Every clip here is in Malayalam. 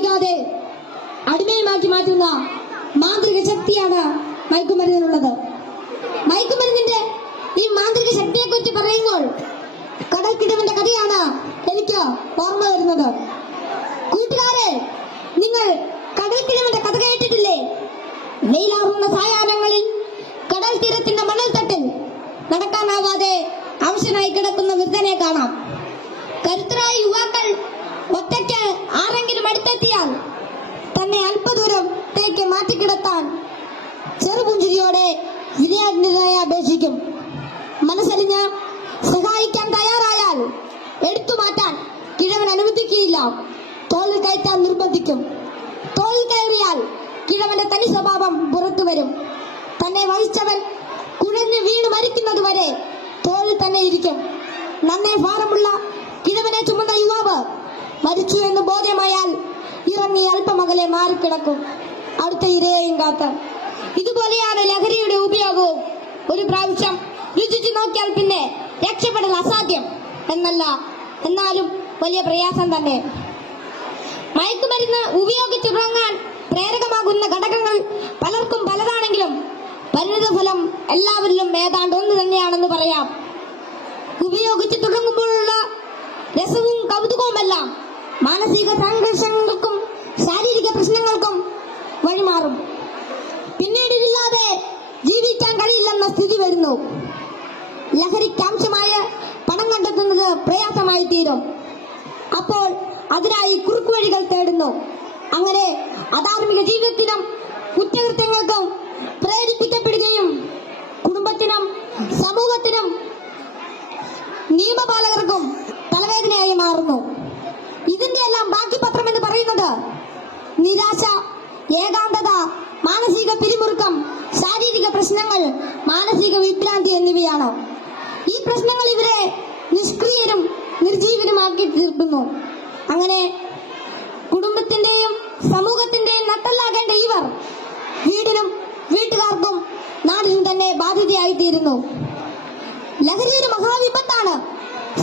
വൈകാതെ അടിമയുമാക്കി മാറ്റുന്ന മാന്ത്രിക ശക്തിയാണ് മയക്കുമരുന്നിനുള്ളത്. മയക്കുമരുന്നിന്റെ ഈ മാന്ത്രിക ശക്തിയെ കുറിച്ച് പറയുമ്പോൾ കടൽക്കിടവിന്റെ കഥയാണ് എനിക്ക് ഓർമ്മ വരുന്നത്. കൂട്ടുകാരെ നിങ്ങൾ കടൽക്കിടവിന്റെ കഥ കേട്ടിട്ടില്ലേ? വെയിലാറുന്ന സായാഹ്നങ്ങളിൽ വിനയാജ്ഞരായി അപേക്ഷിക്കും. മനസ്സലിഞ്ഞ് സഹായിക്കാൻ തയ്യാറായാൽ എടുത്തു മാറ്റാൻ കിഴവൻ അനുവദിക്കുകയില്ല. തോളിൽ കയറ്റാൻ നിർബന്ധിക്കും. തോളിൽ കയറിയാൽ കിഴവന്റെ തനി സ്വഭാവം പുറത്തു വരും. തന്നെ വഹിച്ചവൻ കുഴഞ്ഞു വീണ് മരിക്കുന്നത് വരെ തോളിൽ തന്നെ ഇരിക്കും. നന്നേ ഭാരമുള്ള കിഴവനെ ചുമന്ന യുവാവ് മരിച്ചു എന്ന് ബോധ്യമായാൽ ഇറങ്ങി അല്പമകലെ മാറിക്കിടക്കും. അടുത്ത ഇരയെയും കാത്ത് ഇതുപോലെയാണ് ലഹരിയുടെ ഉപയോഗവും. ഒരു പ്രാവശ്യം രുചിച്ചു നോക്കിയാൽ പിന്നെ രക്ഷപ്പെടൽ അസാധ്യം എന്നല്ല. എന്നാലും വലിയ പ്രയാസം തന്നെ. മയക്കുമരുന്ന് ഉപയോഗിച്ചുറങ്ങാൻ പ്രേരകമാകുന്ന ഘടകങ്ങൾ പലർക്കും പലതാണെങ്കിലും പരിണിതഫലം എല്ലാവരിലും ഏതാണ്ട് ഒന്ന് തന്നെയാണെന്ന് പറയാം. ഉപയോഗിച്ച് തുടങ്ങുമ്പോഴുള്ള രസവും കൗതുകവുമെല്ലാം മാനസിക സംഘർഷങ്ങൾക്കും ശാരീരിക പ്രശ്നങ്ങൾക്കും വഴിമാറും. വരുന്നു ലഹരിക്കാംശമായ പണം കണ്ടെത്തുന്നത് പ്രയാസമായി തീരും. അപ്പോൾ അതിനായി കുറുക്കുവഴികൾ തേടുന്നു. അങ്ങനെ അധാർമിക ജീവിതത്തിനും കുറ്റകൃത്യങ്ങൾക്കും പ്രേരിപ്പിക്കപ്പെടുകയും കുടുംബത്തിനും സമൂഹത്തിനും നിയമപാലകർക്കും തലവേദനയായി മാറുന്നു. ഇതിന്റെ എല്ലാം ബാക്കി പത്രം എന്ന് പറയുന്നത് നിരാശ ഏകാന്തത മാനസിക പിരിമുറുക്കം ശാരീരിക പ്രശ്നങ്ങൾ മാനസിക വിഭ്രാന്തി എന്നിവയാണ്? ഈ പ്രശ്നങ്ങൾ ഇവരെ നിഷ്ക്രിയരും നിർജീവനുമാക്കി തീർക്കുന്നു. അങ്ങനെ കുടുംബത്തിന്റെയും സമൂഹത്തിന്റെയും നട്ടല്ലാകേണ്ട ഇവർ വീടിനും വീട്ടുകാർക്കും നാടിനും തന്നെ ബാധ്യതയായി തീരുന്നു ലഹരി ഒരു മഹാവിപത്താണ്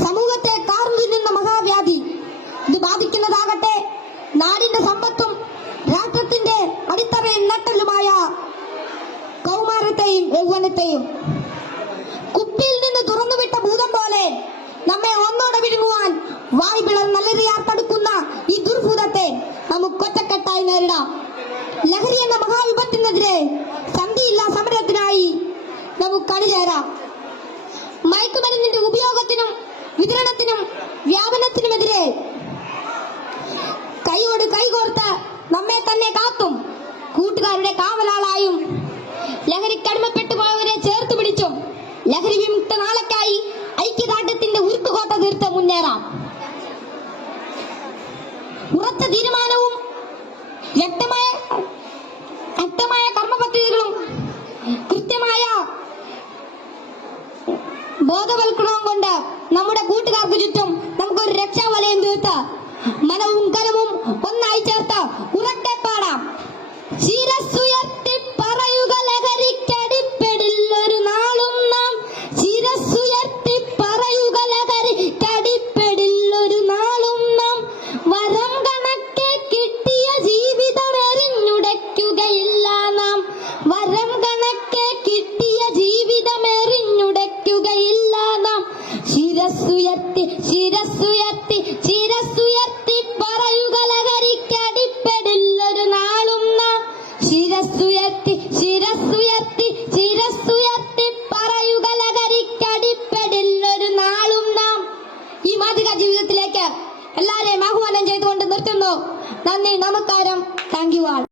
സമൂഹത്തെ കാർന്നു തിന്നുന്ന മഹാവ്യാധി. ഇത് ബാധിക്കുന്നതാകട്ടെ നാടിന്റെ സമ്പത്തും രാഷ്ട്രത്തിന്റെ അടിത്തറയും നട്ടലുമായ കൗമാരത്തെയും യൗവനത്തെയും കുപ്പിയിൽ നിന്ന് തുറന്നുവിട്ട ഭൂതം പോലെ നമ്മെ ഒന്നോടെ വിഴുങ്ങുവാൻ വായ് പിളർന്നലറിയാർത്തെടുക്കുന്ന ഈ ദുർഭൂതത്തെ നമുക്ക് ഒറ്റക്കെട്ടായി നേരിടാം. ലഹരി എന്ന മഹാവിപത്തിനെതിരെ സന്ധിയില്ല സമരത്തിനായി നമുക്ക് അണിചേരാം മയക്കുമരുന്നിന്റെ ഉപയോഗത്തിനും വിതരണത്തിനും വ്യാപനത്തിനുമെതിരെ കൈയോട് കൈകോർത്ത് നമ്മെ തന്നെ കാത്തും. കൂട്ടുകാരുടെ കാവലാളായും ലഹരിക്കടിമപ്പെട്ടു പോയവരെ ചേർത്ത് പിടിച്ചും. ലഹരി വിമുക്ത നാളക്കായി ഐക്യദാർഢ്യത്തിന്റെ ഉരുക്കുകോട്ട തീർത്ത് മുന്നേറാം. ഉറച്ച തീരുമാനവും വ്യക്തമായ വ്യക്തമായ കർമ്മപദ്ധതികളും കൃത്യമായ ബോധവൽക്കരണവും കൊണ്ട് നമ്മുടെ കൂട്ടുകാർക്ക് ചുറ്റും നമുക്കൊരു രക്ഷാവലയം തീർത്ത് മനവും കരവും ഒന്നായി താങ്ക് യു ആൾ